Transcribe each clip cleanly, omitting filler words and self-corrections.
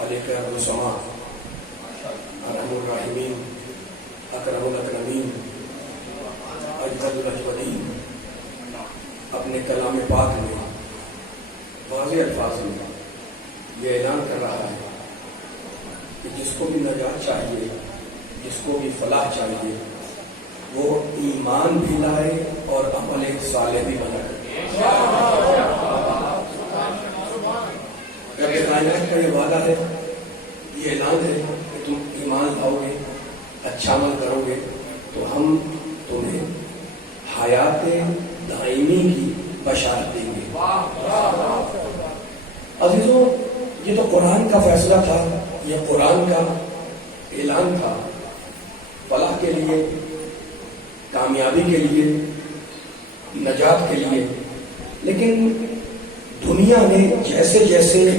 خالق ابو سما ارحم الراحمین اکرم الاکرمین اجود الاجودین اپنے کلام پاک میں واضح الفاظ میں یہ اعلان کر رہا ہے کہ جس کو بھی نجات چاہیے، جس کو بھی فلاح چاہیے، وہ ایمان بھی لائے اور عمل صالح بھی بنائے۔ رب کائنات کا یہ وعدہ ہے، یہ اعلان ہے کہ تم ایمان لاؤ گے، اچھا عمل کرو گے تو ہم تمہیں حیات دائمی کی بشارت دیں گے۔ عزیزوں، یہ تو قرآن کا فیصلہ تھا، یہ قرآن کا اعلان تھا فلاح کے لیے، کامیابی کے لیے، نجات کے لیے۔ لیکن دنیا نے جیسے جیسے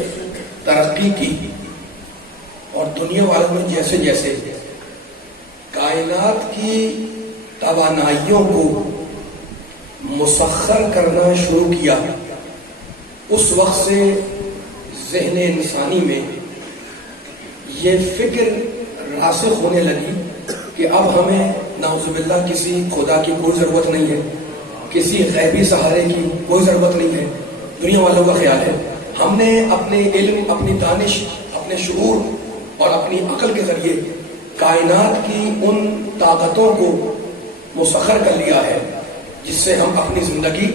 ترقی کی اور دنیا والوں نے جیسے جیسے کائنات کی توانائیوں کو مسخر کرنا شروع کیا، اس وقت سے ذہن انسانی میں یہ فکر راسخ ہونے لگی کہ اب ہمیں نعوذ باللہ کسی خدا کی کوئی ضرورت نہیں ہے، کسی غیبی سہارے کی کوئی ضرورت نہیں ہے۔ دنیا والوں کا خیال ہے ہم نے اپنے علم، اپنی دانش، اپنے شعور اور اپنی عقل کے ذریعے کائنات کی ان طاقتوں کو مسخر کر لیا ہے جس سے ہم اپنی زندگی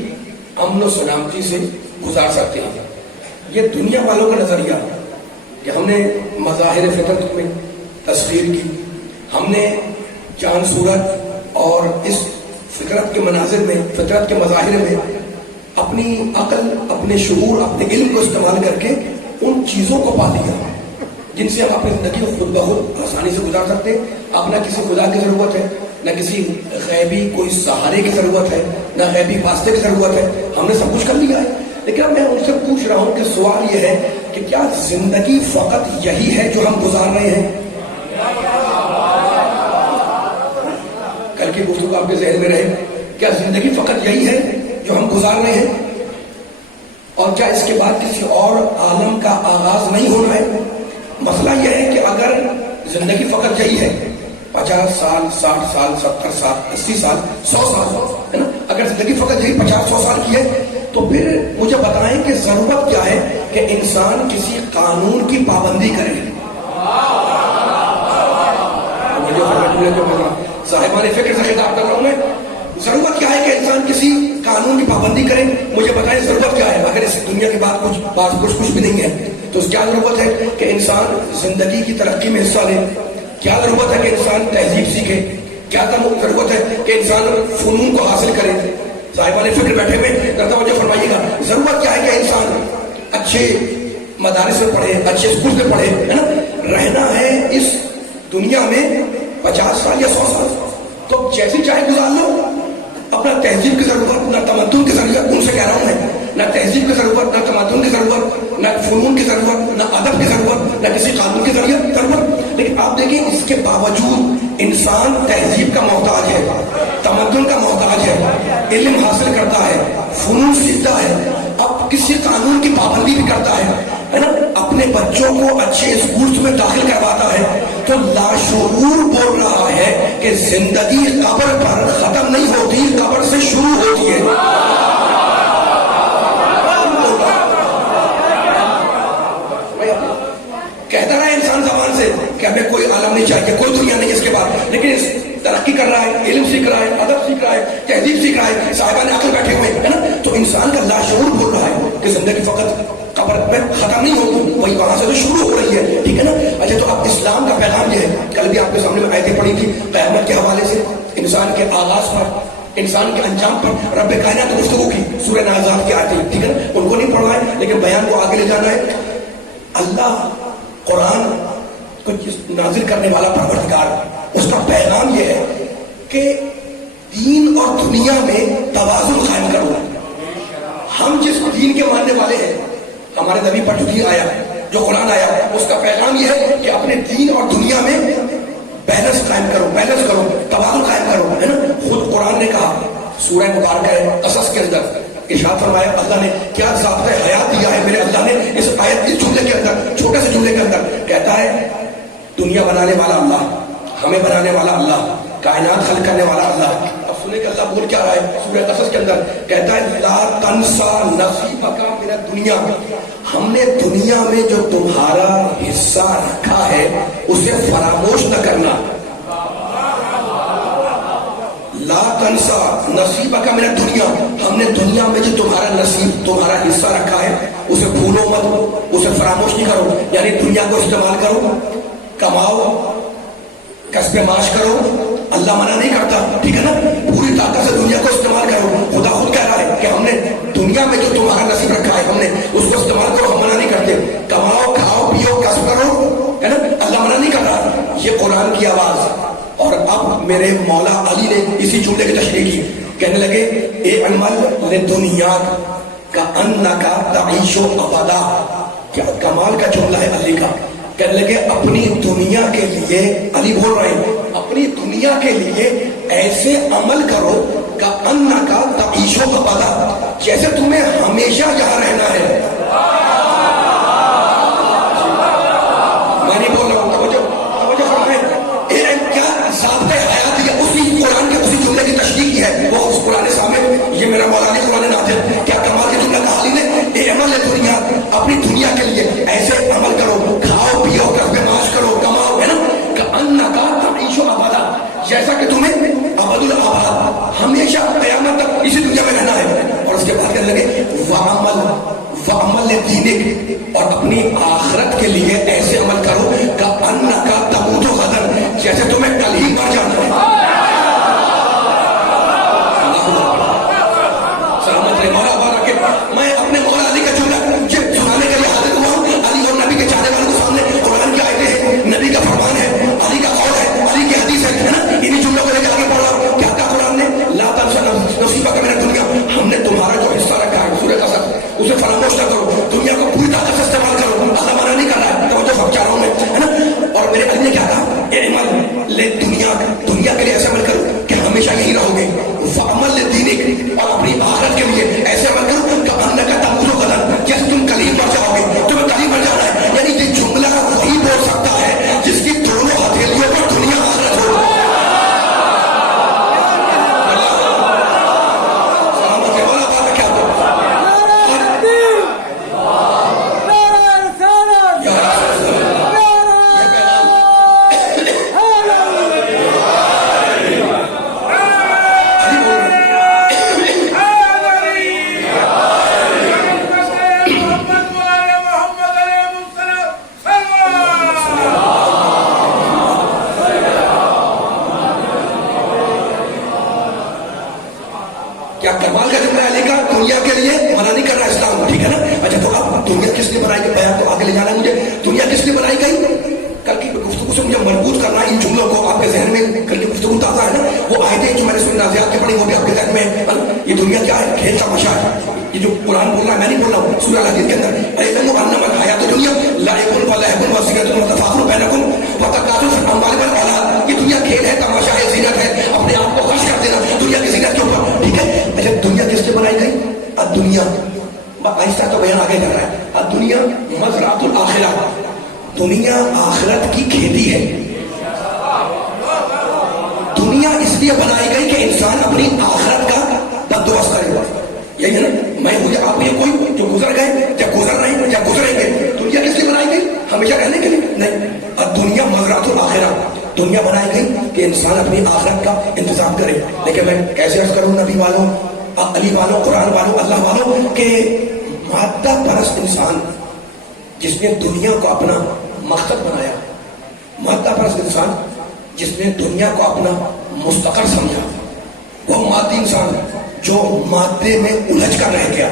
امن و سلامتی سے گزار سکتے ہیں۔ یہ دنیا والوں کا نظریہ کہ ہم نے مظاہر فطرت میں تصویر کی، ہم نے چاند سورج اور اس فطرت کے مناظر میں، فطرت کے مظاہر میں اپنی عقل، اپنے شعور، اپنے علم کو استعمال کر کے ان چیزوں کو پا لیا جن سے ہم اپنی زندگی کو خود بخود آسانی سے گزار سکتے ہیں۔ اب نہ کسی خدا کی ضرورت ہے، نہ کسی غیبی کوئی سہارے کی ضرورت ہے، نہ غیبی واسطے کی ضرورت ہے، ہم نے سب کچھ کر لیا ہے۔ لیکن اب میں ان سے پوچھ رہا ہوں کہ سوال یہ ہے کہ کیا زندگی فقط یہی ہے جو ہم گزار رہے ہیں؟ کل کی گفتگو آپ کے ذہن میں رہے، کیا زندگی فقط یہی ہے جو ہم گزار رہے ہیں؟ اور کیا اس کے بعد کسی اور عالم کا آغاز نہیں ہونا ہے؟ مسئلہ یہ ہے کہ اگر زندگی فقط یہی ہے، 50 سال، 60 سال، 70 سال، 80 سال، 100 سال ہے نا، اگر زندگی فقط یہی 50-100 سال کی ہے تو پھر مجھے بتائیں کہ ضرورت کیا ہے کہ انسان کسی قانون کی پابندی کرے۔ صاحبان فکر سے خطاب کر رہا ہوں میں، ضرورت کیا ہے کہ انسان کسی قانون کی پابندی کرے؟ مجھے بتائیں ضرورت کیا ہے؟ اگر اس دنیا کی بات کچھ بھی نہیں ہے تو کیا ضرورت ہے کہ انسان زندگی کی ترقی میں حصہ لے؟ کیا ضرورت ہے کہ انسان تہذیب سیکھے؟ کیا ضرورت ہے کہ انسان فنون کو حاصل کرے؟ صاحبان فکر بیٹھے ہوئے توجہ فرمائیے گا، ضرورت کیا ہے کہ انسان اچھے مدارس میں پڑھے، اچھے اسکول میں پڑھے، ہے نا؟ رہنا ہے اس دنیا میں 50 سال یا 100 سال، تو جیسی چاہے گزار لو۔ اپنا تہذیب کی ضرورت، نہ تمدن کی ضرورت، ان سے کہہ رہا ہوں میں، نہ تہذیب کی ضرورت، نہ تمدن کی ضرورت، نہ فنون کی ضرورت، نہ ادب کی ضرورت، نہ کسی قانون کی ضرورت۔ لیکن آپ دیکھیں اس کے باوجود انسان تہذیب کا محتاج ہے، تمدن کا محتاج ہے، علم حاصل کرتا ہے، فنون سیکھتا ہے، اب کسی قانون کی پابندی بھی کرتا ہے نا، اپنے بچوں کو اچھے اسکولز میں داخل کرواتا ہے، تو لاشعور بول رہا ہے کہ زندگی قبر پر ختم نہیں ہوتی، قبر سے شروع ہوتی ہے۔ کہتا رہا ہے انسان زبان سے کہ ہمیں کوئی عالم نہیں چاہیے، کوئی دنیا نہیں اس کے بعد، لیکن ترقی کر رہا ہے، علم سیکھ رہا ہے، ادب سیکھ رہا ہے، تہذیب سیکھ رہا ہے، صاحبان عقل بیٹھے ہوئے ہیں نا، تو انسان کا لاشعور بول رہا ہے کہ زندگی فقط قبر میں ختم نہیں ہوتی، وہی وہاں سے تو شروع ہو رہی ہے، ٹھیک ہے نا؟ اچھا، تو اب اسلام کا پیغام یہ ہے، کل بھی آپ کے سامنے میں آیتیں پڑھی تھی قیامت کے حوالے سے، انسان کے آغاز پر، انسان کے انجام پر رب کائنات نے گفتگو کی، سورہ نازعات کی آیتیں، ٹھیک ہے نا؟ ان کو نہیں پڑھنا ہے لیکن بیان کو آگے لے جانا ہے۔ اللہ قرآن کو نازل کرنے والا پروردگار، اس کا پیغام یہ ہے کہ دین اور دنیا میں توازن قائم کرو۔ ہم جس دین کے ماننے والے ہیں، ہمارے نبی پر جو دین آیا، جو قرآن آیا، اس کا پیغام یہ ہے کہ اپنے دین اور دنیا میں بیلنس قائم کرو، بیلنس کرو، توازن قائم کرو، ہے نا؟ خود قرآن نے کہا سورہ مبارکہ قصص کے اندر ارشاد فرمایا اللہ نے کیا ضابطۂ حیات دیا ہے میرے اللہ نے اس آیت اس جملے کے اندر، چھوٹے سے جملے کے اندر دنیا بنانے والا اللہ، ہمیں بنانے والا اللہ، کائنات خلق کرنے والا اللہ. اب سنیں کہ اللہ بول کیا رہا ہے سورہ قصص کے اندر، کہتا ہے لا تنسا نصیبک من الدنیا، ہم نے دنیا میں جو تمہارا حصہ رکھا ہے اسے فراموش نہ کرنا. لا تنسا نصیبک من الدنیا، ہم نے دنیا میں جو تمہارا نصیب تمہارا حصہ رکھا ہے اسے بھولو مت، اسے فراموش نہیں کرو. یعنی دنیا کو استعمال کرو، کماؤ، کسب معاش کرو، اللہ منع نہیں کرتا، ٹھیک ہے نا، پوری طاقت سے دنیا کو استعمال کرو. خدا خود کہہ رہا ہے کہ ہم نے دنیا میں جو تمہارا نصیب رکھا ہے ہم نے اس کو استعمال کرو، ہم منع نہیں کرتے. کماؤ، کھاؤ، پیو، کسب کرو، ہے نا، اللہ منع نہیں کر رہا. یہ قرآن کی آواز. اور اب میرے مولا علی نے اسی جملے کی تشریح کی، کہنے لگے اعمل لدنیا کا انکا تعیش ابدا. کیا کمال کا جملہ ہے علی کا. کہنے لگے اپنی دنیا کے لیے، علی بول رہے ہیں، اپنی دنیا کے لیے ایسے عمل کرو کا انکا تعیش ابدا، جیسے تمہیں ہمیشہ یہاں رہنا ہے. میں نہیں بول رہا ہوں، توجہ فرمائیں. کیا ضابطۂ حیات یا اسی قرآن کے اسی جملے کی تشریح کی ہے وہ اس قرآن سامنے. یہ میرا مولانا قرآن نازل. کیا کمال کی جملہ کہا علی نے، اعمل دنیا، اپنی دنیا کے لیے ایسے عمل کرو، کھاؤ پیو، کسب معاش کرو، کماؤ، ہے نا، کأنک تعیش ابدا، جیسا کہ تمہیں ابد الآباد ہمیشہ قیامت تک اسی دنیا میں رہنا ہے. اور اس کے بعد کہنے لگے وعمل لدینک، اور اپنی آخرت کے لیے ایسے عمل کرو کأنک تموت غدا، جیسے تمہیں کل ہی مر جانا ہے. سلامت رہے مولا بارک. میں اپنے مولا علی کا جملہ سنانے کے لیے حاضر ہوا ہوں. علی اور نبی کے چاہنے والوں کے سامنے قرآن کی آیتیں ہیں، نبی کا فرمان ہے، علی کا قول ہے، علی کی حدیث ہے نا، انہی جملوں کو لے کے آگے بڑھ رہا ہوں. کیا کہا قرآن نے، لا تنسا نصیبک من الدنیا، ہم نے تمہارا جو حصہ رکھا ہے سورہ قصص اسے فراموش نہ کرو، دنیا کو پوری طاقت سے استعمال کرو. اللہ منع نہیں کر رہا ہے، توجہ سمجھا رہا ہوں میں، ہے نا. اور میرے علی نے کیا کہا، اعمل لدنیا، دنیا کے لیے ایسے عمل کرو کہ ہمیشہ یہی رہو گے. وعمل لدینک، اور اپنی آخرت کے لیے ایسے عمل کرو کأنک تموت غدا، جیسے تم کل ہی مر جاؤ گے، تمہیں کل ہی مر جانا ہے. یعنی یہ جملہ وہی بول سکتا ہے جس کی دونوں ہتھیلیوں پر دنیا آخرت ہو. کیا کمال کا جملہ علی کا، دنیا کے لیے منع نہیں کر رہا اسلام، ٹھیک ہے نا. اچھا تو اب دنیا کس لیے بنائی گئی، بیان تو آگے لے جانا ہے مجھے. دنیا کس لیے بنائی گئی، کل کی گفتگو سے مجھے مربوط کرنا ہے ان جملوں کو آپ کے ذہن میں. کل کی گفتگو تازہ ہے نا، وہ آیتیں جو میں نے سورہ نازعات کی پڑھی وہ بھی آپ کے ذہن میں ہے. یہ دنیا کیا ہے، کھیل تماشا ہے. یہ جو قرآن بول رہا ہے میں نہیں بول رہا ہوں، سورہ الحدید کے اندر اعلموا انما الحیات الدنیا لعب ولہو وزینۃ وتفاخر بینکم وتکاثر فی الاموال والأولاد. یہ دنیا کھیل ہے، تماشا ہے، زینت ہے، اپنے آپ کو خرچ کر دینا دنیا کی زینت کے اوپر، ٹھیک ہے. اچھا دنیا کس سے بنائی گئی، الدنیا، آہستہ تو بیان آگے کر رہا ہے. الدنیا مزرعۃ الآخرہ، دنیا آخرت کی کھیتی ہے. دنیا اس لیے بنائی گئی کہ انسان اپنی آخرت کا بندوبست کرے. یہی ہے نا، میں ہوں یا آپ یہ کوئی جو گزر گئے یا گزر رہے ہیں یا گزریں گے. دنیا کس لیے بنائی گئی، ہمیشہ رہنے کے لیے نہیں. الدنیا مزرعۃ الآخرہ، دنیا بنائی گئی کہ انسان اپنی آخرت کا انتظام کرے. لیکن میں کیسے عرض کروں نبی والوں، علی والوں، قرآن والوں، اللہ والوں، کہ مادہ پرست انسان جس نے دنیا کو اپنا مقصد بنایا، مادہ پرست انسان جس نے دنیا کو اپنا مستقر سمجھا، وہ مادی انسان جو مادے میں الجھ کر رہ گیا.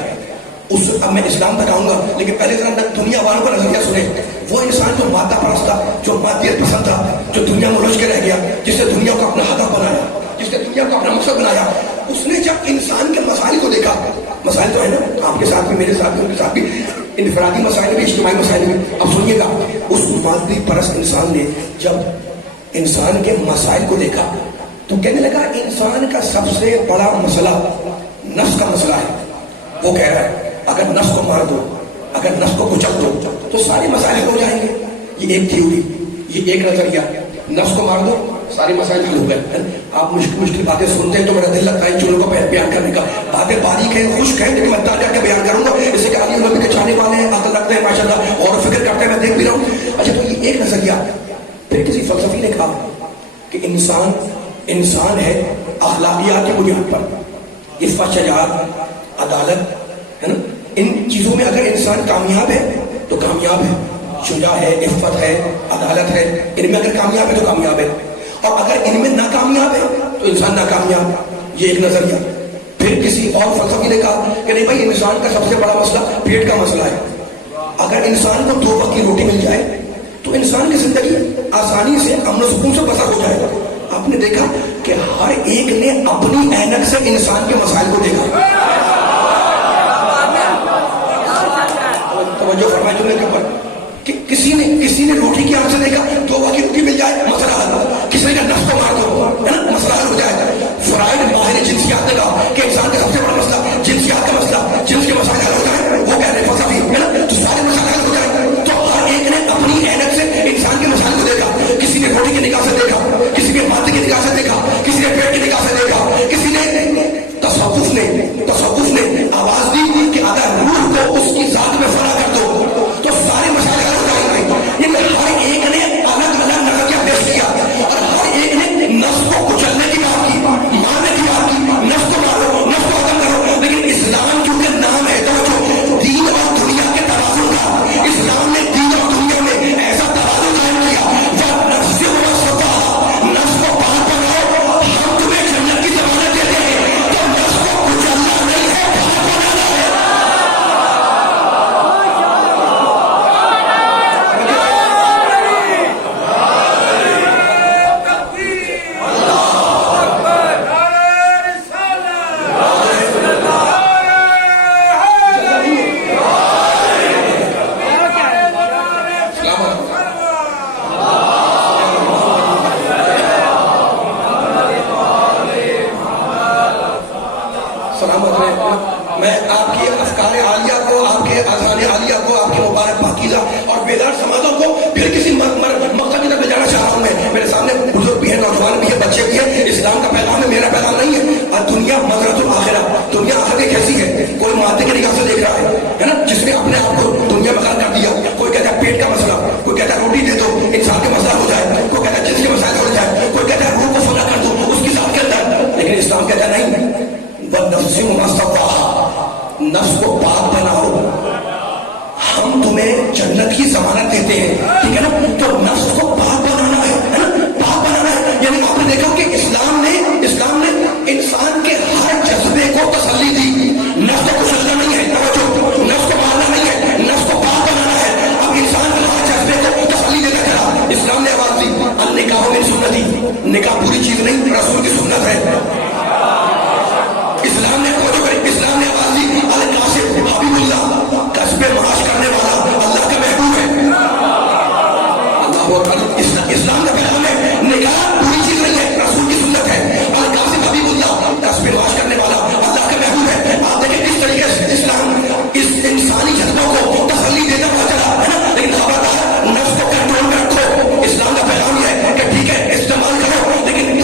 اس اب میں اسلام تک آؤں گا لیکن پہلے ذرا دنیا والوں کا نظریہ سنیں. وہ انسان جو مادہ پرست تھا، جو مادیت پسند تھا، جو دنیا میں الجھ کے رہ گیا، جس نے دنیا کو اپنا ہدف بنایا، جس نے دنیا کو اپنا مقصد بنایا، اس نے جب انسان کے مسائل کو دیکھا، مسائل تو ہے نا آپ کے ساتھ بھی، میرے ساتھ بھی، ان کے ساتھ بھی، انفرادی مسائل بھی، اجتماعی مسائل بھی. اب سنیے گا، اس مادی پرست انسان نے جب انسان کے مسائل کو دیکھا تو کہنے لگا انسان کا سب سے بڑا مسئلہ نفس کا مسئلہ ہے. وہ کہہ رہا ہے اگر نفس کو مار دو، اگر نفس کو کچل دو تو سارے مسائل ہو جائیں گے. یہ ایک تھیوری، یہ ایک نظریہ، نفس کو مار دو سارے مسائل حل ہو گئے. آپ مشکل مشکل باتیں سنتے ہیں تو میرا دل لگتا ہے چولوں کو بیان کرنے کا. باتیں باریک ہیں، خشک ہیں، لیکن میں تاجا کے بیان کروں گا. اسے کہ علی نبی کے چاہنے والے ہیں، عقل رکھتے ہیں ماشاء اللہ، اور فکر کرتے ہیں، میں دیکھ بھی رہا ہوں. اچھا تو یہ ایک نظریہ. پھر کسی فلسفی نے کہا کہ انسان ہے اخلاقیات کی بنیاد پر، عفت، شجاعت، عدالت ہے نا، ان چیزوں میں اگر انسان کامیاب ہے تو کامیاب ہے، شجاع ہے، عفت ہے، عدالت ہے، ان میں اگر کامیاب ہے تو کامیاب ہے، اور اگر ان میں ناکامیاب ہے تو انسان ناکامیاب. یہ ایک نظریہ. پھر کسی اور فلسفی نے کہا کہ نہیں بھائی، انسان کا سب سے بڑا مسئلہ پیٹ کا مسئلہ ہے. اگر انسان کو 2 وقت کی روٹی مل جائے تو انسان کی زندگی آسانی سے امن و سکون سے بسر ہو جائے گا. آپ نے دیکھا کہ ہر ایک نے اپنی اینک سے انسان کے مسائل کو دیکھا. توجہ فرمائے تم نے کے اوپر کہ کسی نے روٹی کی آنکھ سے دیکھا 2 وقت کی روٹی مل جائے مسئلہ حل. کسی نے کہا نفس کو مار دو ہے نا، مسئلہ حل ہو جائے. فرائڈ ماہر جنسیات نے کہا کہ انسان کا سب سے بڑا مسئلہ جنسیات کا مسئلہ، جنس کے مسائل حل ہو جائے. وہ کہہ رہے ہیں فلسفی ہے نا، تو سارے مسائل حل ہو جائے. تو ہر ایک نے اپنی اینک سے انسان کے مسائل کو دیکھا. کسی نے روٹی کی نگاہ سے دیکھا، کسی نے مادے کی نگاہ سے دیکھا، کسی نے پیٹ کی نگاہ سے دیکھا، کسی نے تصوف نے آواز دی کہ اگر روح کو اس کی ذات میں فنا کر دو تو سارے مسائل حل ہو جائیں گے. یعنی ہر ایک نے الگ الگ نظریہ پیش کیا اور ہر ایک نے نفس کو کچلنے کی بات کی، مارنے کی بات کی. نفس کو مارو، نفس کو ختم کرو. لیکن اسلام چونکہ نام ہے تو دین اور دنیا کے توازن کا، اسلام نے دین اور دنیا میں ایسا توازن قائم کیا. جب نفس سے نفس کو پاک بناؤ، ہم تمہیں جنت کی ضمانت دیتے ہیں. تو نفس کو کچلنا نہیں ہے، پاک بنانا ہے. میں آپ کی افکار عالیہ کو، آپ کے اذہان عالیہ کو، آپ کے مبارک پاکیزہ اور بیدار سماجوں کو پھر کسی مقصد کی طرف لے جانا چاہ رہا ہوں. میں میرے سامنے بزرگ بھی ہیں، نوجوان بھی ہیں، بچے بھی ہیں. اسلام کا پیغام ہے، میرا پیغام نہیں ہے. اور دنیا مزرعۃ الآخرہ، دنیا آخرت کیسی ہے؟ کوئی مادے کی نگاہ سے دیکھ رہا ہے نا، جس نے اپنے آپ کو دنیا میں غرق کر دیا. کوئی کہتا ہے پیٹ کا مسئلہ، کوئی کہتا ہے روٹی دے دو انسان کے مسئلہ ہو جائے، کوئی کہتا ہے جنس کے مسائل ہو جائے، کوئی کہتا ہے روح کو فنا کر دو اس کی ذات کے اندر. لیکن اسلام کہتا ہے نہیں، والنفس وما سواها، نفس کو پاک بناؤ، ہم تمہیں جنت کی ضمانت دیتے ہیں. ٹھیک ہے نا؟ تو نفس کو پاک بنانا ہے نا، پاک بنانا ہے. یعنی آپ نے دیکھا کہ اسلام نے انسان کے ہر جذبے کو تسلی دی. نفس کو کچلنا نہیں ہے، نفس کو مارنا نہیں ہے، نفس کو پاک بنانا ہے. اب انسان ہر جذبے کو تسلی دیتا چلا. اسلام نے آواز دی النکاح من سنتی، نکاح پوری چیز نہیں، رسول کی سنت ہے. اسلام نے آواز دی القاسم حبیب اللہ، کسب معاش کرنے والا اللہ کا محبوب ہے. اللہ اکبر. اسلام کا پیغام ہے نکاح پوری چیز نہیں ہے، رسول کی سنت ہے. القاسم حبیب اللہ، کسب معاش کرنے والا اللہ کا محبوب ہے. آپ دیکھیں کس طریقے سے اسلام اس انسانی جذبوں کو تسلی دیتا ہوا چلا ہے نا. لیکن خبردار، نفس کو کنٹرول میں رکھو. اسلام کا پیغام یہ ہے کہ ٹھیک ہے استعمال کرو، لیکن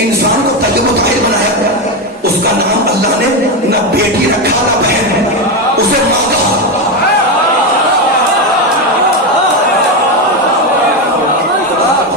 انسان کو طیب و طاہر بنایا، اس کا نام اللہ نے نہ بیٹی رکھا نہ بہن، اسے ماں کہا۔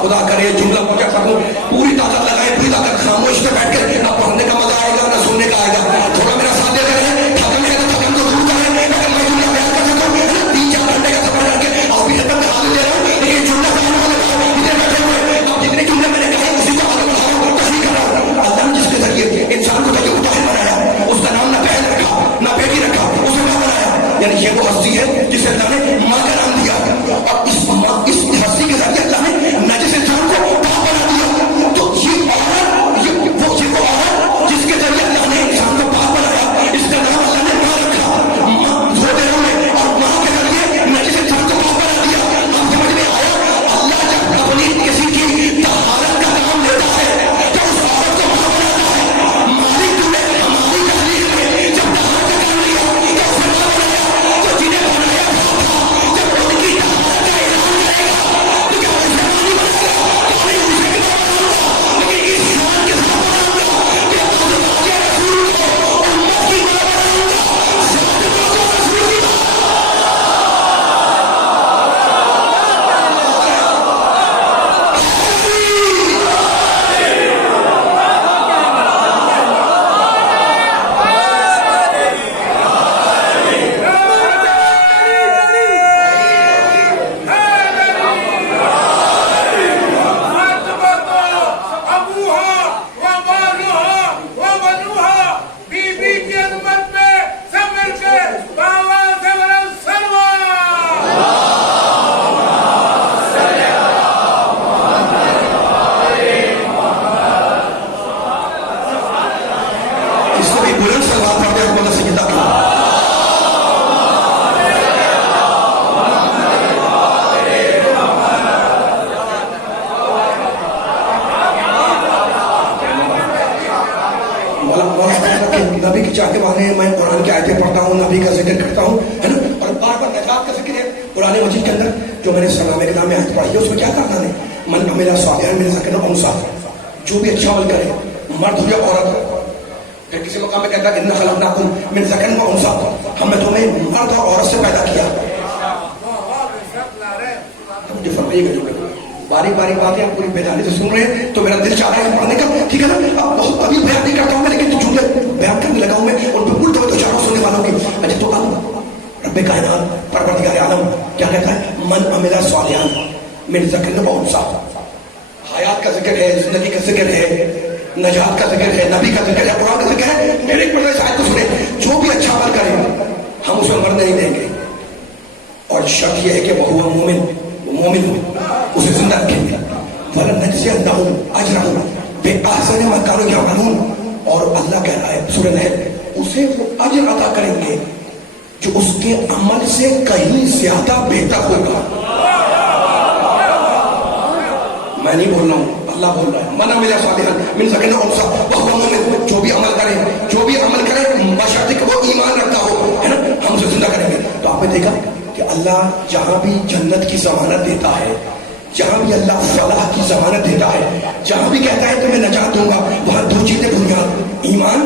خدا کرے جملہ کو کیا کروں، پوری طاقت لگائے، پوری طاقت، خاموش پہ بیٹھ کے نہ پڑھنے کا مزہ آئے گا نہ سننے کا آئے گا۔ تھوڑا میرا ساتھ دے کریں، ختم ہے تو ختم تو ضرور کریں، لیکن میں جملہ بیان کر سکتا ہوں 3-4 گھنٹے کا سفر کر کے اور بھی ختم کا حاصل دے رہا ہوں، لیکن جملہ بیان ہونے کا ادھر بیٹھے ہوئے اب جتنے جملے میں نے کہے اسی کو آگے بڑھا رہا ہوں، تشریح کر رہا ہوں۔ اللہ نے جس کے ذریعے انسان کو طیب و طاہر بنایا، اس کا نام نہ بہن رکھا نہ بیٹی رکھا، اسے ماں بنایا، یعنی یہ وہ ہستی ہے جسے اللہ نے ماں کا نام دیا، اور اس ہستی کے ذریعے اللہ نے نجس انسان کو پاک بنا دیا۔ تو یہ عورت جس کے ذریعے اللہ نے انسان کو پاک بنایا، اس کا نام اللہ نے ماں رکھا، ماں دھوتے ہوئے، اور ماں کے ذریعے نجس انسان کو پاک بنا دیا۔ آپ سمجھ میں آیا؟ اللہ جب اپنی کسی کی طہارت کا نام لیتا ہے تو اس عورت کو ماں بناتا ہے۔ مالک نے ہماری تخلیق میں جب طہارت کا کام لیا تو اسے ماں بنایا، تو جنہیں بنایا تھا جب ان کی طہارت کا اعلان کرے گا تو کیا اسے ماں نہیں بنائے گا؟ نہیں، اسے بھی ماں بناؤں گا، لیکن اس شان کے ساتھ بناؤں گا کہ ازواج رسول کو امت کی ماں بناؤں گا، ذات پاک رسول کی ماں۔ اس سے بھی بلند سلوات پڑھتے ہیں مولا سیدہ کی۔ نبی کی چاہتے والے میں قرآن کی آیتیں پڑھتا ہوں، نبی کا ذکر کرتا ہوں، ہے نا، اور بار بار نجات کا ذکر ہے قرآن مجید کے اندر۔ جو میں نے سلام کلام میں آیت پڑھی ہے اس میں کیا کہا نے، من عمل صالحا من ذکر او انثی، جو بھی اچھا عمل کرے مرد ہو یا عورت۔ پھر کسی مقام میں کہتا ہے انا خلقناکم من ذکر و انثی، ہم نے تمہیں مرد اور عورت سے پیدا کیا۔ مجھے فرمائیے گا جو باری باری باتیں آپ پوری بیداری سے سن رہے ہیں تو میرا دل چاہ رہا ہے پڑھنے کا، ٹھیک ہے نا؟ اب بہت ابھی بیان نہیں کرتا ہوں میں، لیکن جو جملے بیان کرنے لگا ہوں میں ان پہ بولتے ہوئے تو چاروں سننے والوں کی۔ اچھا تو اب رب کائنات پروردگار عالم کیا کہتا ہے، من عمل صالحا من ذکر و انثی، حیات کا ذکر ہے، زندگی کا ذکر ہے، نجات کا ذکر ہے، نبی کا ذکر ہے، قرآن کا ذکر ہے۔ میرے ایک مرتبہ شاید تو سنیں، جو بھی اچھا عمل کرے ہم اسے مرنے نہیں دیں گے، اور شرط یہ ہے کہ وہ مومن ہو، اسے زندہ رکھیں گے۔ وَلَنَجْزِيَنَّهُمْ أَجْرَهُمْ بِأَحْسَنِ مَا كَانُوا يَعْمَلُونَ، اور اللہ کہہ رہا ہے سورہ نحل، اسے وہ اجر عطا کریں گے جو اس کے عمل سے کہیں زیادہ بہتر ہوگا۔ میں نہیں بول رہا ہوں، اللہ بول رہا ہے، من عمل صالحا من ذکر و انثی وهو مؤمن، جو بھی عمل کرے بشرط کہ وہ ایمان رکھتا ہو، ہے نا، ہم اسے زندہ کریں گے۔ تو آپ نے دیکھا کہ اللہ جہاں بھی جنت کی ضمانت دیتا ہے، جہاں بھی اللہ فلاح کی ضمانت دیتا ہے، جہاں بھی کہتا ہے کہ میں نجات دوں گا، وہاں دو چیزیں بنیاد، ایمان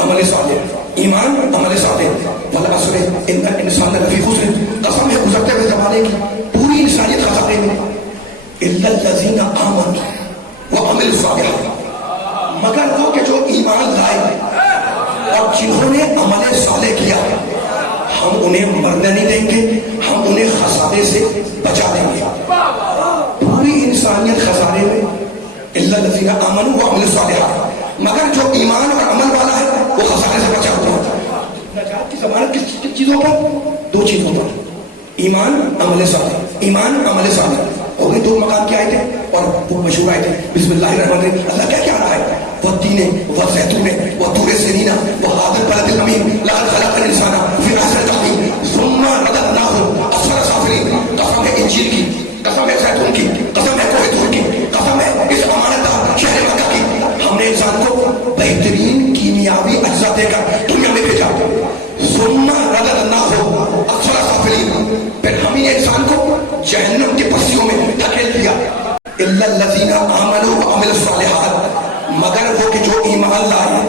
عمل صالح، ایمان عمل صالح۔ والعصر ان الانسان لفی خسر، قسم ہے گزرتے ہوئے زمانے کی پوری انسانیت خسارے میں، الا الذین آمنوا وعملوا الصالحات، مگر وہ کہ جو ایمان لائے اور جنہوں نے عمل صالح کیا، ہم انہیں مرنے نہیں دیں گے، ہم انہیں خسارے سے بچا دیں گے۔ پوری انسانیت خسارے میں، الا الذین آمنوا وعملوا الصالحات، مگر جو ایمان اور عمل والا ہے وہ خسارے سے بچا ہوا ہے۔ نجات کی ضمانت کس چیزوں پر؟ دو چیزوں پر، ایمان عمل صالح، ایمان عمل صالح ہو گئی۔ دو مقام کی آیتیں اور وہ مشہور آیتیں، بسم اللہ الرحمن الرحیم، اللہ کیا کیا رہا ہے، والتین والزیتون وطور سینین وهذا البلد الامین لقد خلقنا الانسان فی احسن تقویم ثم رددناه اسفل سافلین۔ قسم ہے انجیل کی، قسم ہے زیتون کی، قسم ہے کوہ طور کی، قسم ہے اس امانت دار شہر مکہ کی، ہم نے انسان کو بہترین کیمیاوی اجزاء دے کر دنیا میں بھیجا۔ ثم رددناه اسفل سافلین، پھر ہم نے انسان کو جہنم کی پسیوں میں دھکیل دیا۔ الا الذین آمنوا وعملوا الصالحات، مگر وہ کہ جو ایمان لائے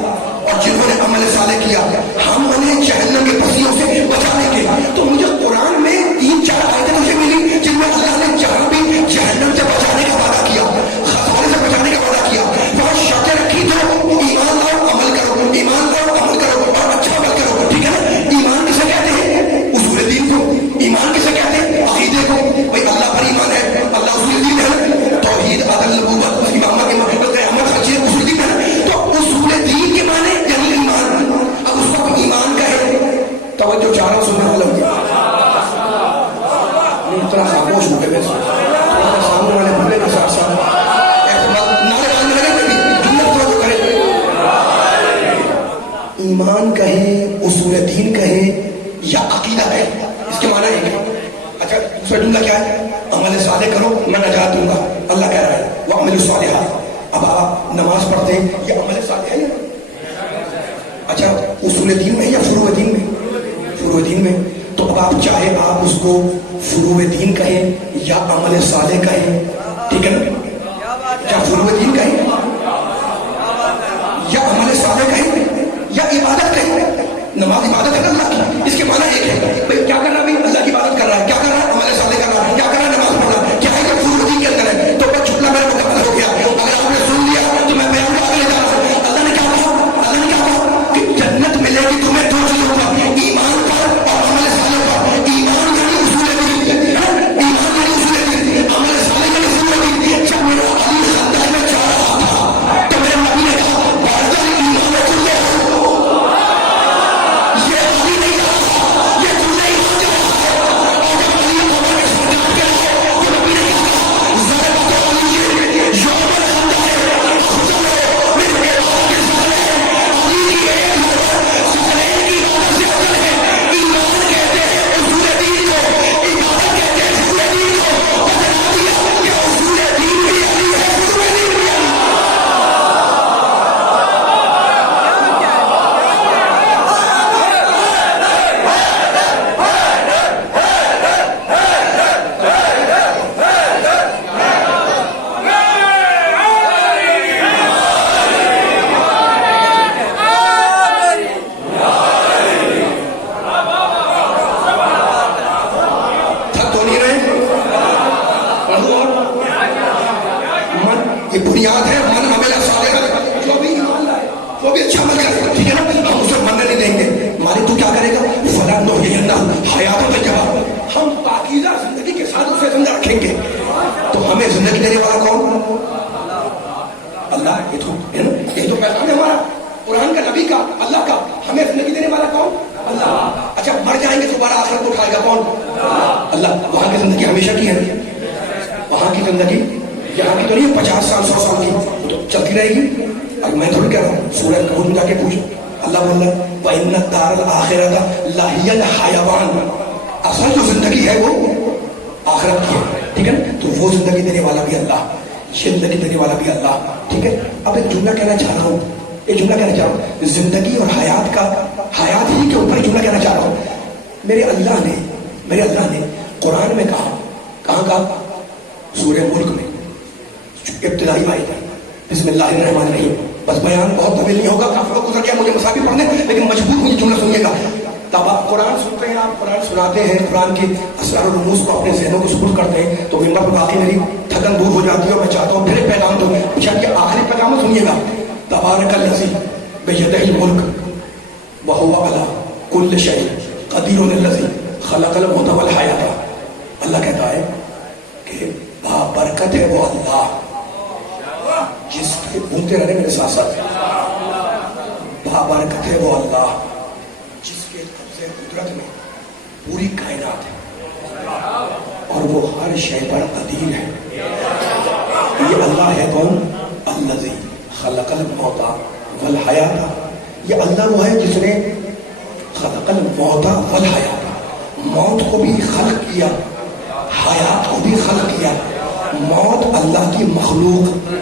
اور جنہوں نے عمل صالح کیا ہم انہیں جہنم کے پسیوں سے بچائیں گے. تو مجھے قرآن میں 3-4 آیتیں مجھے ملی جن میں اللہ نے جہاں بھی جہنم سے بچانے کا وعدہ کیا, خسارے سے بچانے کا وعدہ کیا, وہاں شرطیں رکھی تو ایمان لاؤ عمل کرو, ایمان لاؤ عمل کرو اور اچھا عمل کرو. ٹھیک ہے نا. ایمان کسے کہتے ہیں؟ اصول دین کو. ایمان کسے کہتے ہیں؟ عقیدے کو. بھائی اللہ پر ایمان ہے, اللہ اصول دین ہے, توحید عدل نبوت امامت امامت قیامت ہر چیز اصول دین ہے. تو اصول دین کے معنی یعنی ایمان. اب اس کو ایمان کہے, توجہ چاہ رہا ہوں سننے والا ہوں. اتنا خاموش ہو گئے سامنے والے بھولے کے ساتھ ساتھ ایمان کہیں, اصول دین کہیں یا عقیدہ کہیں, اس کے معنی ہے. اچھا دوسرا جملہ کیا ہے؟ عمل صالح کرو میں نجات دوں گا. اللہ کہہ رہا ہے وہ عمل صالحہ. اب آپ نماز پڑھتے ہیں یہ عمل صالح ہے. اچھا اصول دین میں یا فروع دین میں؟ فروع دین میں. تو اب آپ چاہے آپ اس کو فروع دین کہیں یا عمل صالح کہیں, ٹھیک ہے نا. کیا فروع دین کہیں یا عمل صالح کہیں یا عبادت کہیں؟ نماز عبادت ہے اللہ کی, اس کے معنی ایک ہے. بھائی کیا کر رہا ہے؟ اللہ کی عبادت کر رہا ہے. کیا کر رہا ہے؟ عمل صالح کر رہا ہے. کیا کر رہا ہے؟ نماز پڑھ رہا ہے. کیا ہے کہ فروع دین کے اندر ہے. تو بس چھٹنا میرا مکمل ہو گیا. اگر آپ نے سن لیا تو میں بیان آگے لے جا رہا ہوں. اللہ نے کیا کہا؟ اللہ نے کیا کہا کہ جنت ملے گی تمہیں 2 چیزوں پر, ایمان پر اور عمل صالح پر. ایمان یعنی اصول دین, ایمان یعنی اصول دین, عمل صالح یعنی فروع دین. جب میرا علی خطہ میں جا رہا تھا تو میرے نبی نے کہا بارجہ ایمان میں کل لے ہو. یہ علی نہیں جا رہا, یہ کل لے ایمان جا رہا ہے. اور جب علی خطہ میں سجاد کے رہے تو نبی نے کہا ضربت علی یوم الخندق ہے, خجل ہے میرے عبادت کے سالے علی کی ایک مرد سکرین کی عبادت سے افضل ہے. ایمان کہتے ہیں اصول دین کو, عبادت کہتے ہیں فروع دین کو. بتا دیا کہ اصول دین بھی علی ہے, فروع دین بھی علی. تھک تو نہیں رہے؟ پڑھو اور من یہ بنیاد ہے. من عمل صالح, جو بھی ایمان لائے وہ بھی اچھا عمل کرے, ٹھیک ہے نا. ہم اسے مرنے نہیں دیں گے. مالک تو کیا کرے گا؟ فلاں نو یہ حیات طیبہ, ہم پاکیزہ زندگی کے ساتھ اسے زندہ رکھیں گے. تو ہمیں زندگی دینے والا کون؟ اللہ. یہ تو ہے نا, یہ تو پیغام ہے ہمارا قرآن کا, نبی کا, اللہ کا. ہمیں زندگی دینے والا کون؟ اللہ. اچھا مر جائیں گے دوبارہ آخرت کو اٹھائے گا کون؟ اللہ. وہاں کی زندگی ہمیشہ کی ہے. وہاں کی زندگی یہاں کی تو نہیں, 50 سال 100 سال کی تو چلتی رہے گی. اب میں تھوڑی کہہ رہا ہوں, سورہ کہف میں جا کے پوچھو. اللہ بول رہا ہے وَإِنَّ الدَّارَ الْآخِرَةَ لَهِيَ الْحَيَوَانُ. اصل جو زندگی ہے وہ آخرت کی ہے, ٹھیک ہے نا. تو وہ زندگی دینے والا بھی اللہ, یہ زندگی دینے والا بھی اللہ, ٹھیک ہے. اب ایک جملہ کہنا چاہ رہا ہوں, ایک جملہ کہنا چاہ رہا ہوں زندگی اور حیات کا, حیات ہی کے اوپر ایک جملہ کہنا چاہ رہا ہوں. میرے اللہ نے قرآن میں کہا, کہاں کہا؟ سورہ ملک میں ابتدائی آیت ہے, بسم اللہ الرحمن الرحیم. بس بیان بہت طویل نہیں ہوگا, کافی وقت گزر گیا مجھے مصابیح پڑھنے, لیکن مجبور مجھے جملہ سنیے گا. تب آپ قرآن سنتے ہیں, آپ قرآن سناتے ہیں, قرآن کے اسرار و رموز کو اپنے ذہنوں کو سپرد کرتے ہیں, تو ممبر پر باقی میری تھکن دور ہو جاتی ہے. اور میں چاہتا ہوں پھر ایک پیغام دوں, شاید یہ آخری پیغام سنیے گا. تبارک الذی بیدہ الملک وہو علی کل شیء قدیر الذی خلق الموت والحیاۃ. اللہ کہتا ہے کہ بابرکت ہے وہ اللہ جس کے, بولتے رہنے میرے ساتھ ساتھ, بابرکت ہے وہ اللہ جس کے قبضے قدرت میں پوری کائنات ہے اور وہ ہر شے پر قدیر ہے. یہ اللہ ہے کون؟ الذی خلق الموت والحیاۃ. یہ اللہ وہ ہے جس نے خلق الموت والحیاۃ, موت کو بھی خلق کیا, حیات کو بھی خلق کیا. موت اللہ کی مخلوق,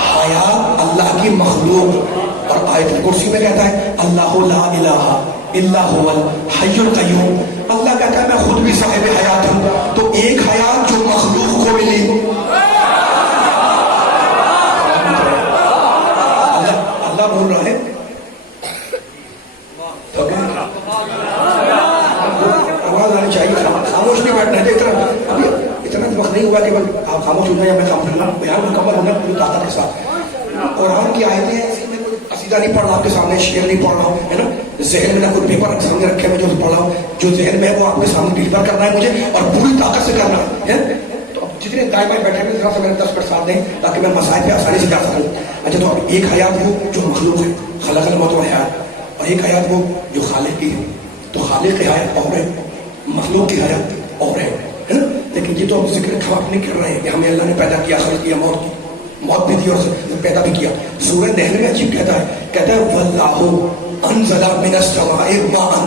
حیات اللہ کی مخلوق. اور آیت کرسی میں کہتا ہے اللہ لا الہ الا هو الحی القیوم. اللہ کہتا ہے میں خود بھی صاحب حیات ہوں. تو ایک حیات جو مخلوق کو ملی, خاموش ہونا یا میں خاموش ہونا, بیان مکمل ہونا پوری طاقت کے ساتھ. قرآن کی آیتیں ایسی, میں کوئی قصیدہ نہیں پڑھ رہا آپ کے سامنے, شعر نہیں پڑھ رہا ہوں, ہے نا, ذہن میں نہ کوئی پیپر سامنے رکھے میں جو پڑھ رہا ہوں, جو ذہن میں ہے وہ آپ کے سامنے ڈلیور کرنا ہے مجھے, اور پوری طاقت سے کرنا ہے. تو اب جتنے دائیں بائیں بیٹھے ہوئے ذرا سے میرے 10 منٹ ساتھ دیں تاکہ میں مسائل پہ آسانی سے جا سکوں. اچھا, تو اب ایک حیات وہ جو مخلوق ہے, خلق الموت والحیات, اور ایک حیات وہ جو خالق کی ہے. تو خالق کی حیات اور ہے, مخلوق کی حیات اور ہے نا. لیکن یہ تو ہم ذکر ہم اپنے کر رہے ہیں کہ ہمیں اللہ نے پیدا کیا, خلق کیا, موت بھی دی اور پیدا بھی کیا. سورہ نحل میں عجیب کہتا ہے واللہ انزل من السماء ماء.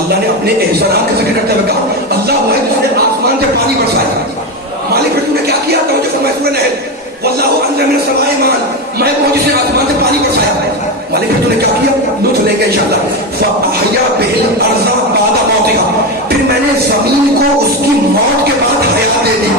اللہ نے اپنے احسانات کا ذکر کرتے ہوئے کہا اللہ وہ ہے جس نے آسمان سے پانی برسایا. مالک پھر تو نے کیا کیا, توجہ فرمائے سورہ نحل, واللہ انزل من السماء ماء, میں وہ جس نے آسمان سے پانی برسایا. مالک پھر تو نے کیا کیا, لطف لیں گے انشاءاللہ. فاحیا بہ الارض بعد موتها, پھر میں نے زمین کو اس کی موت کے بعد حیات دے دی.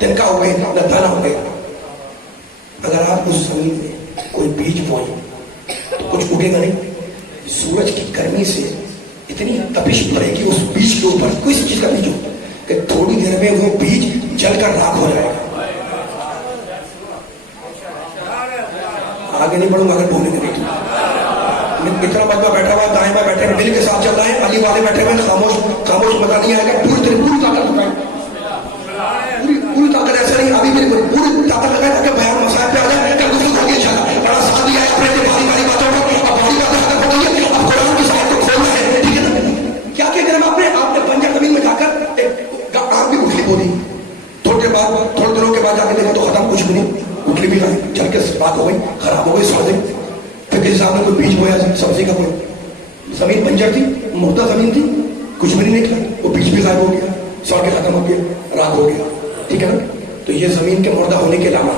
تنکا ہو گئے, نہ دانا ہو گئے. اگر آپ اس زمین میں کوئی بیج بوئیں تو کچھ اگے گا نہیں. سورج کی گرمی سے اتنی تپش پڑے گی اس بیج کے اوپر, کوئی چیز کا بیج ہو, کہ تھوڑی دیر میں وہ بیج جل کر راکھ ہو جائے گا. آگے نہیں بڑھوں گا اگر بولنے کے نہیں. اتنا مجمع بیٹھا ہوا, دائیں بائیں بیٹھے ہوئے, دل کے ساتھ چل رہا ہے, علی والے بیٹھے ہوئے, خاموش مزہ نہیں آئے گا. پوری طاقت لگائیں, پوری طاقت. ایسا نہیں ابھی بالکل پوری طاقت لگائیں تاکہ بیان مسائل پہ آ جائے. کل دوسرے ہوگی انشاءاللہ. بڑا ساتھ دیا ہے اپنے باری باری باتوں پر. اب باری باتیں ختم ہو گئی ہے, اب قرآن کی سائٹ کو کھولنا ہے, ٹھیک ہے نا. کیا کیا کریں آپ نے بنجر زمین میں جا کر ایک آگ بھی اٹھلی بولی, تھوڑے دنوں کے بعد جا کے دیکھا تو ختم, کچھ بھی نہیں. اٹھلی بھی گئی, چل کے بات ہو گئی, خراب ہو گئی, سڑ گئی. پھر کسی صاحب نے کوئی بیج بویا سبزی کا, کوئی زمین بنجر تھی, مردہ زمین تھی, کچھ بھی نہیں نکلا, وہ بیج بھی غائب ہو گیا, سڑ کے ختم ہو گیا, راکھ ہو گیا. ٹھیک ہے نا. تو یہ زمین کے مردہ ہونے کے علاوہ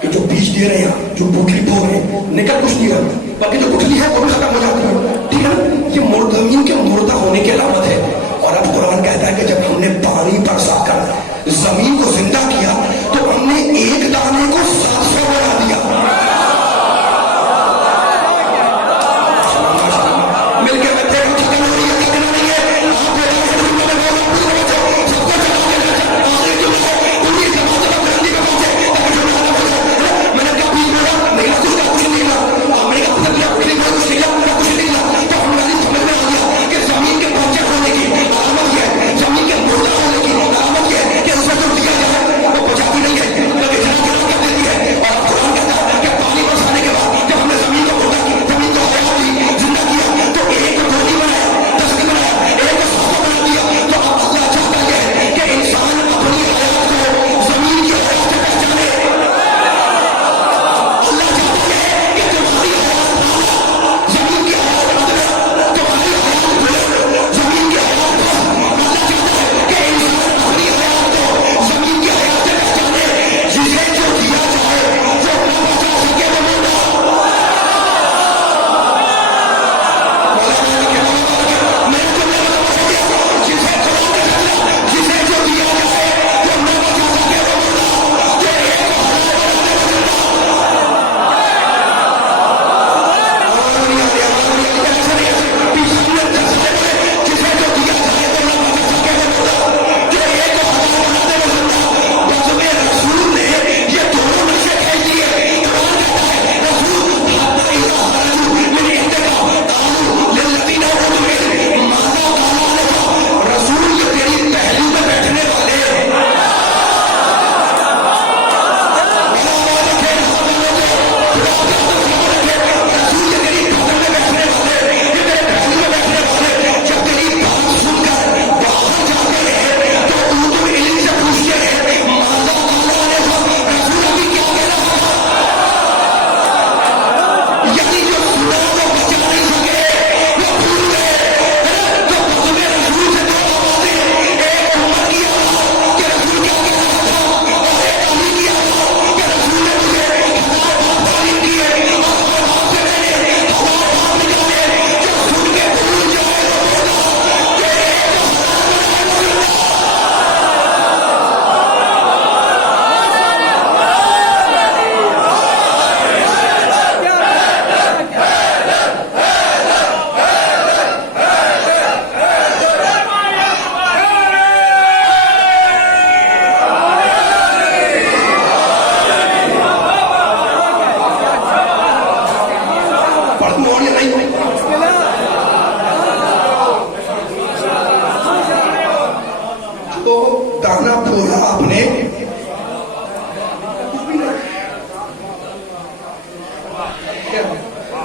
کہ جو بیج دے رہے ہیں, جو بوٹلی بو رہے ہیں, نکل کچھ نہیں رہا, باقی جو گٹھلی ہے وہ بھی ختم ہو جاتی ہے. ٹھیک ہے نا. یہ زمین کے مردہ ہونے کی علامت ہے. اور اب قرآن کہتا ہے کہ جب ہم نے پانی برسا کر زمین کو زندہ کیا تو ہم نے ایک دانے کو 700 بنا دیا. مل کے بچے کو ختم ہو رہی ہے, ختم نہیں ہے. زمین کے پہنچے ہونے کی علامت یہ ہے, زمین کے مردہ ہونے کی علامت یہ ہے کہ اس میں تو دیا جائے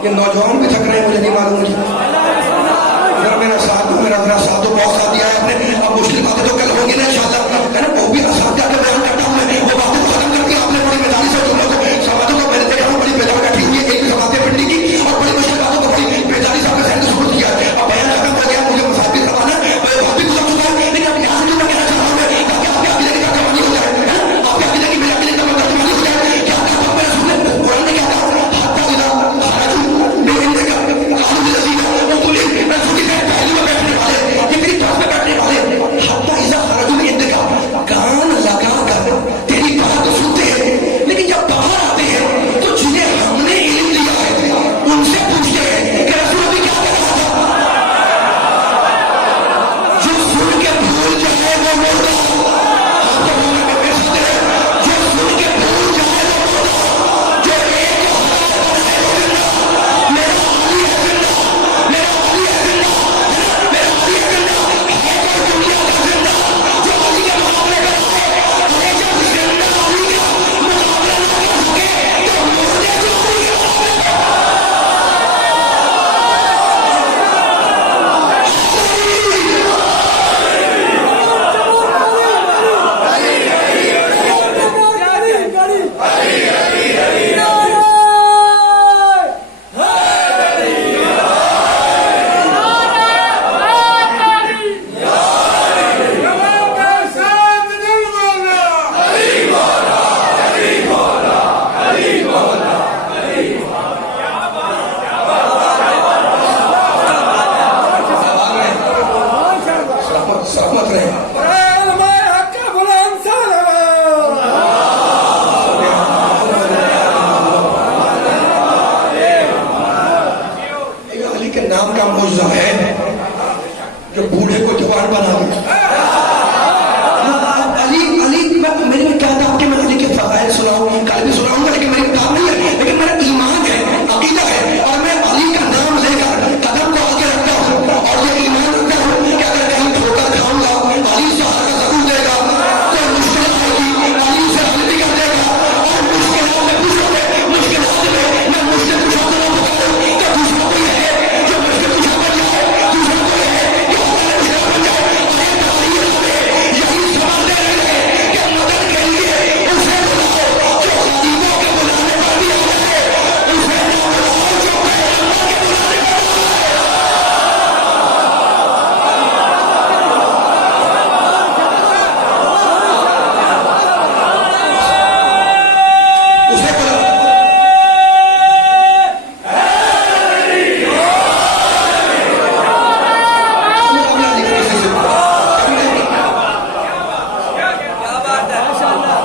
یہ نوجوان بھی تھک رہے ہیں، مجھے نہیں معلوم ذرا میرا ساتھ دو، میرا ساتھ دو، بہت ساتھ دیا ہے آپ نے. اب مشکل باتیں تو کل ہوں گی نا انشاءاللہ، ہے نا. وہ بھی ساتھ جا کے بیان کرتا ہوں میں، وہ باتیں ختم کر کے آپ نے بڑی میدانی سے جملوں کو سماجوں کو میں نے دیکھا ہوں بڑی بیدار بیٹھی ہوئی ہے ایک سماعتیں پڑھنے کی، اور بڑی مشکل باتوں کو بڑی بیداری سے آپ نے ذہن کو سپرد کیا ہے. اب بیان ختم کر گیا، مجھے مسافر کروانا ہے، میں وقت بھی گزر چکا ہے، لیکن اب یہاں سے جو میں کہنا چاہ رہا ہوں میں تاکہ آپ کے عقیدے کی ترجمانی ہو جائے، آپ کے عقیدے کی میرے عقیدے کی ترجمانی ہو جائے. کیا کہا تھا میرے سننے قرآن نے، کیا کہا حتی اذا خرجوا من عندك قالوا للذين اوتوا العلم میں چھوٹی سے پہلو میں بیٹھنے والے، یہ میری طرف میں بیٹھنے والے، حتی اذا خرجوا من عندك کان لگا کر تیری بات سنتے ہیں، لیکن جب باہر آتے ہیں تو جنہیں ہم نے علم دیا ہے ان سے پوچھتے ہیں کہ رسول ابھی کیا کہہ رہا تھا. جو سن کے بھول جائے وہ مردہ، آپ تو بولنے میں پیش آتے ہیں، جو سن کے بھول جائے وہ مردہ، جو ایک میرا علی ہے زندہ، میرا علی ہے زندہ، میرا علی ہے زندہ، ہے جو دنیا کا زندہ، جو علی کے مقابلے میں آئے، ہے جو زندہ علی کا مقابلہ نہ کر سکے تو مردے جو علی کے مقابلے میں سلامت رہے. یہ علی کے نام کا معجزہ ہے جو بوڑھے کو جوان بنا دیا. علی میرے میں کیا تھا آپ کے، میں علی کے فضائل سناؤں، کل بھی سناؤں گا، لیکن میری کتاب نہیں ہے، لیکن میرا ایمان ہے، عقیدہ ہے، اور میں علی کا نام لے کر قدم کو آگے رکھتا ہوں اور یہ ایمان رکھتا ہوں کہ اگر کہیں ٹھوکر کھاؤں گا علی سہارا ضرور دے گا، کوئی مشکل آئے گی علی سے حل بھی کر دے گا، اور مشکلات میں پوچھو گے، مشکلات میں مشکل کچھ ہوتا ہوں کہ دوسرا کوئی ہے جو مشکل کچھ بن جائے، دوسرا کوئی ہے کہ ہمارے مشکل بن جائے. یہی سوال دے رہے ہیں کہ مدد کے لیے اسے بلاؤ جو غریبوں کے بلانے پر بھی آ جائے، اسے نہ بلاؤ جو پیغمبر کے بلانے پر آ جائے. اسے بلاؤ.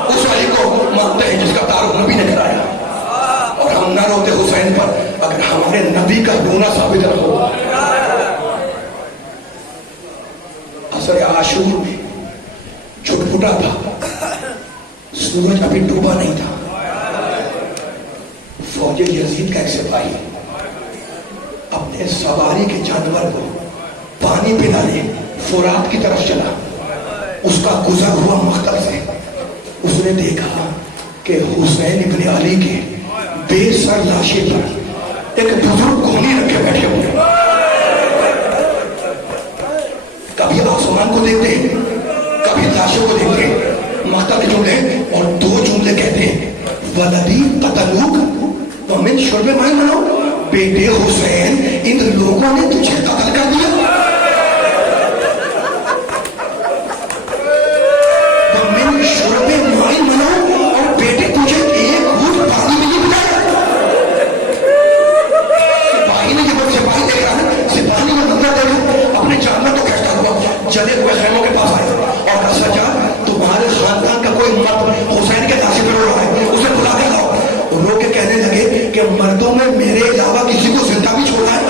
اس علی کو مانتے ہیں جس کا تعارف نبی نے کرایا، اور ہم نہ روتے حسین پر اگر ہمارے نبی کا رونا ثابت نہ ہو. عصر عاشور میں چھٹپٹا تھا، سورج ابھی ڈوبا نہیں تھا. فوج یزید کا ایک سپاہی اپنے سواری کے جانور کو پانی پلانے فرات کی طرف چلا. اس کا گزر ہوا مقتل سے اس نے دیکھا کہ حسین ابن علی کے بے سر لاشے پر ایک بزرگ گھوڑی رکھے بیٹھے ہوئے. کبھی آسمان کو دیکھتے ہیں، کبھی لاشوں کو دیکھتے ہیں. مقتل جملے اور دو جملے کہتے ہیں، ولدی قتلوک ومن شرب ماء منو، بیٹے حسین ان لوگوں نے تجھے قتل کر دیا. ومن شرب ماء منو، اور بیٹے تجھے ایک گھونٹ پانی بھی نہیں پلایا. سپاہی نے جب سپاہی دیکھ رہا ہے، سپاہی نے منظر دیکھا، اپنے جانور کو کھینچتا ہوا جلے ہوئے خیموں کے پاس آئے اور کہا سجاد تمہارے خاندان کا کوئی مرد حسین کے لاشے پر رو رہا ہے، اسے بلا کے لاؤ. رو کے کہنے لگے کہ مردوں میں میرے علاوہ کسی کو زندہ بھی چھوڑنا ہے.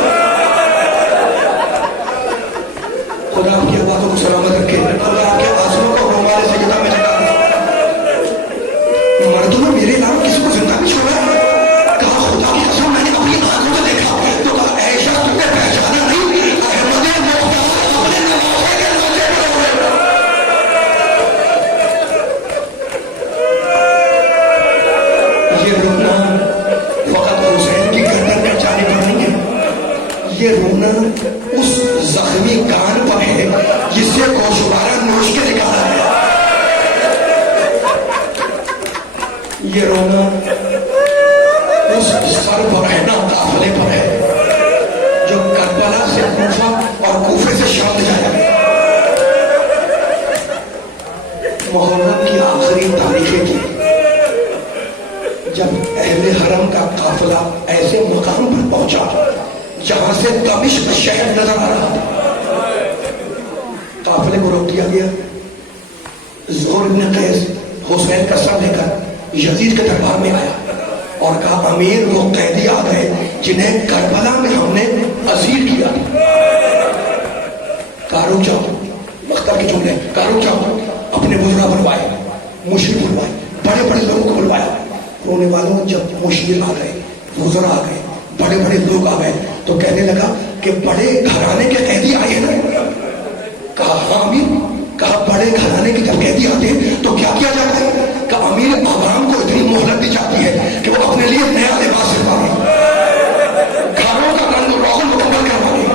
یہ رونا اس زخمی کان پر ہے جس سے گوشوارہ نوچ کے نکالا ہے. یہ رونا اس سر پر ہے نا قافلے پر ہے جو کربلا سے کوفہ اور کوفے سے شام جایا ہے. محرم کی آخری تاریخیں کی جب اہل حرم کا قافلہ ایسے مقام پر پہنچا جہاں سے دمشق شہر نظر آ رہا تھا. قافلے کو روک دیا گیا. زہر بن قیس حسین کا سر لے کر یزید کے دربار میں آیا اور کہا امیر وہ قیدی آ گئے جنہیں کربلا میں ہم نے اسیر کیا. کارو جاؤ مختار کے جملے کارو جاؤ اپنے وزراء بلوائے مشیر بلوائے بڑے بڑے لوگوں کو بلوایا. رونے والوں جب مشیر آ گئے وزراء آ گئے بڑے بڑے لوگ آ گئے تو کہنے لگا کہ بڑے گھرانے کے قیدی آئے ہیں نا. کہا ہاں امیر. کہا بڑے گھرانے کے جب قیدی آتے ہیں تو کیا کیا جاتا ہے؟ کہا امیر عوام کو اتنی مہلت دی جاتی ہے کہ وہ اپنے لیے نیا لباس سلوائیں گھروں کا رنگ روغن مکمل کروائیں.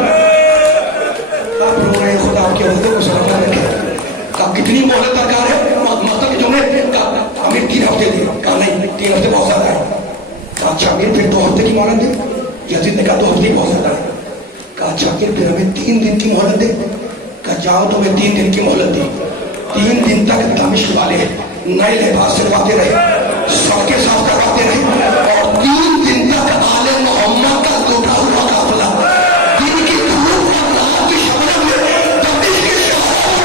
آپ رو رہے خدا آپ کے عہدے کو سمجھا رکھے. کہا کتنی مہلت درکار ہے؟ مقتل جو نے کہا امیر 3 ہفتے دے. کہا نہیں 3 ہفتے بہت زیادہ ہے. کہا اچھا امیر پھر 2 ہفتے کی مہلت دے. یزید نے کہا 2 ہفتے بہت زیادہ ہے. کہا اچھا امیر پھر ہمیں 3 دن کی مہلت دے. کہا جاؤ تو میں 3 دن کی مہلت دی. 3 دن تک دمشق والے نئے لباس سلواتے رہے سڑکیں صاف کرواتے رہے اور 3 دن تک آل محمد کا لوٹا ہوا قافلہ دن کی دھوپ اور رات کی شبنم میں دمشق کے شہروں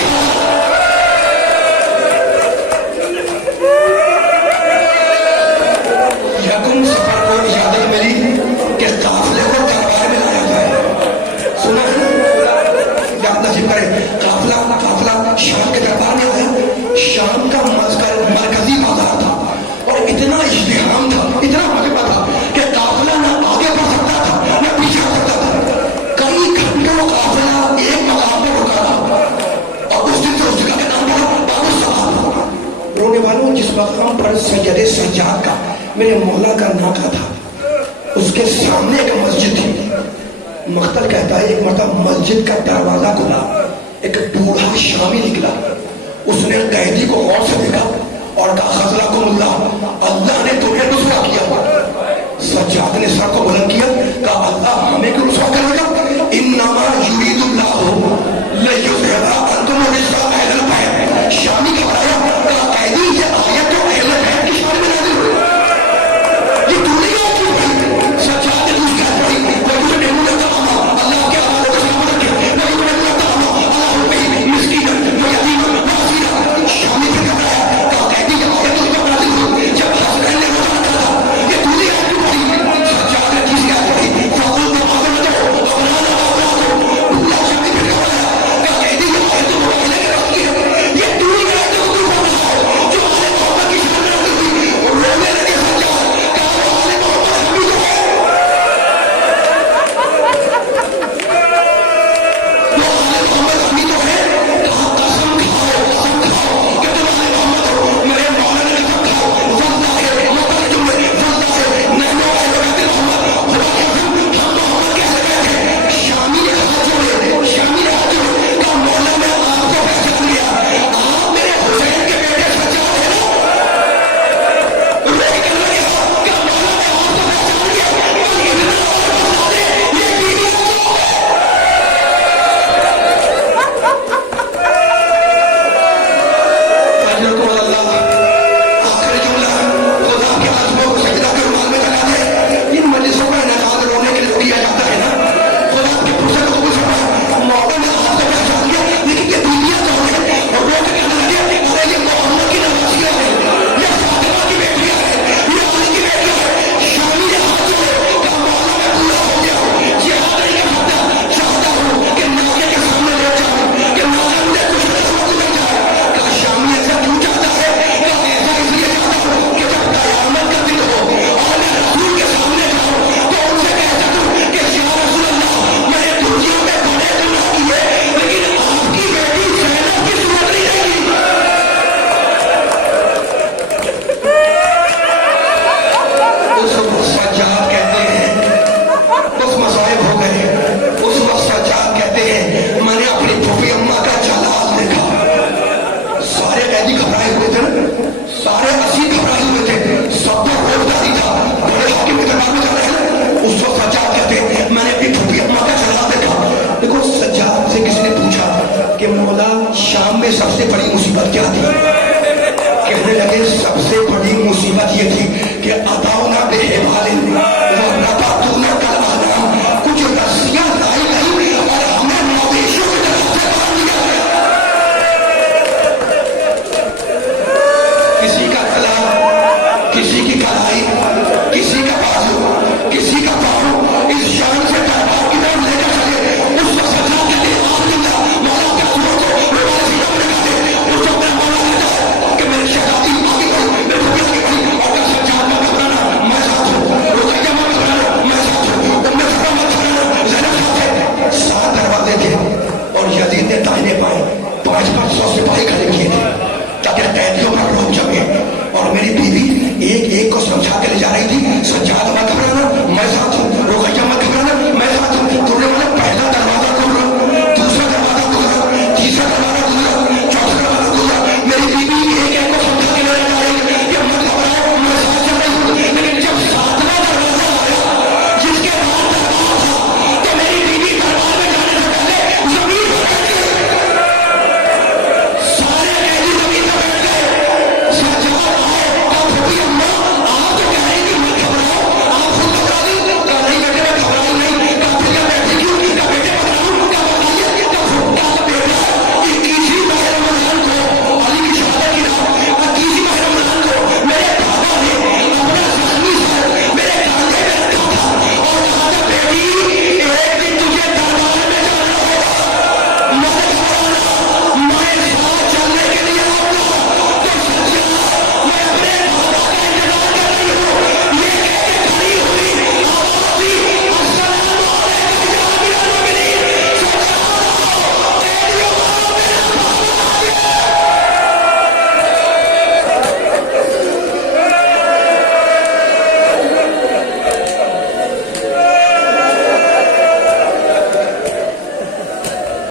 یکم سفر کو اجازت ملی کہ قافلے کو دربار میں لایا جائے. سنا ہے یاد نصیب کرے. قافلہ شام کے دربار میں آیا. شام کا مرکزی بازار تھا اور اتنا ازدحام تھا اتنا مجمع تھا کہ قافلہ نہ آگے بڑھ سکتا تھا نہ پیچھے آ سکتا تھا. کئی گھنٹوں قافلہ ایک مقام پر رکا تھا اور اس دن سے اس جگہ کا نام پڑا باب الصلاۃ. رونے والوں جس مقام پر سید سجاد کا میرے مولا کا ناکا تھا اس کے سامنے ایک مسجد تھی. مختل کہتا ہے ایک مرتبہ مسجد کا دروازہ کھلا. ایک بوڑھا شامی نکلا. اس نے قیدی کو غور سے دیکھا اور کہا خزلکم اللہ نے تمہیں رسوا کیا. سجاد نے سر کو بلند کیا. کہا اللہ ہمیں کیوں رسوا کرے گا؟ انما یرید اللہ لیذھب عنکم الرجس اہل البیت. شامی گھبرایا. کہا قیدی یہ آیت تو اہل بیت کی شان میں نازل ہوئی. یہ دنیا کیوں بھائی؟ سجاد نے دوسری آیت پڑھی وَيُجْعَلُ اللَّهُ اللہ کے حوالے کو سلامت رکھے. وَيُجْعَلُ اللَّهُ بِهِ مِسْكِینًا وَیتیمًا وَاسِیرًا. شامی سے گھبرایا. کہا قیدی یہ آیت تو جب نازل ہوئی جب حسنین نے روزہ رکھا تھا. یہ دوسری آیت کیوں پڑھی؟ سجاد نے تیسری آیت سب سے بڑی مصیبت کیا تھی؟ کہنے لگے سب سے بڑی مصیبت یہ تھی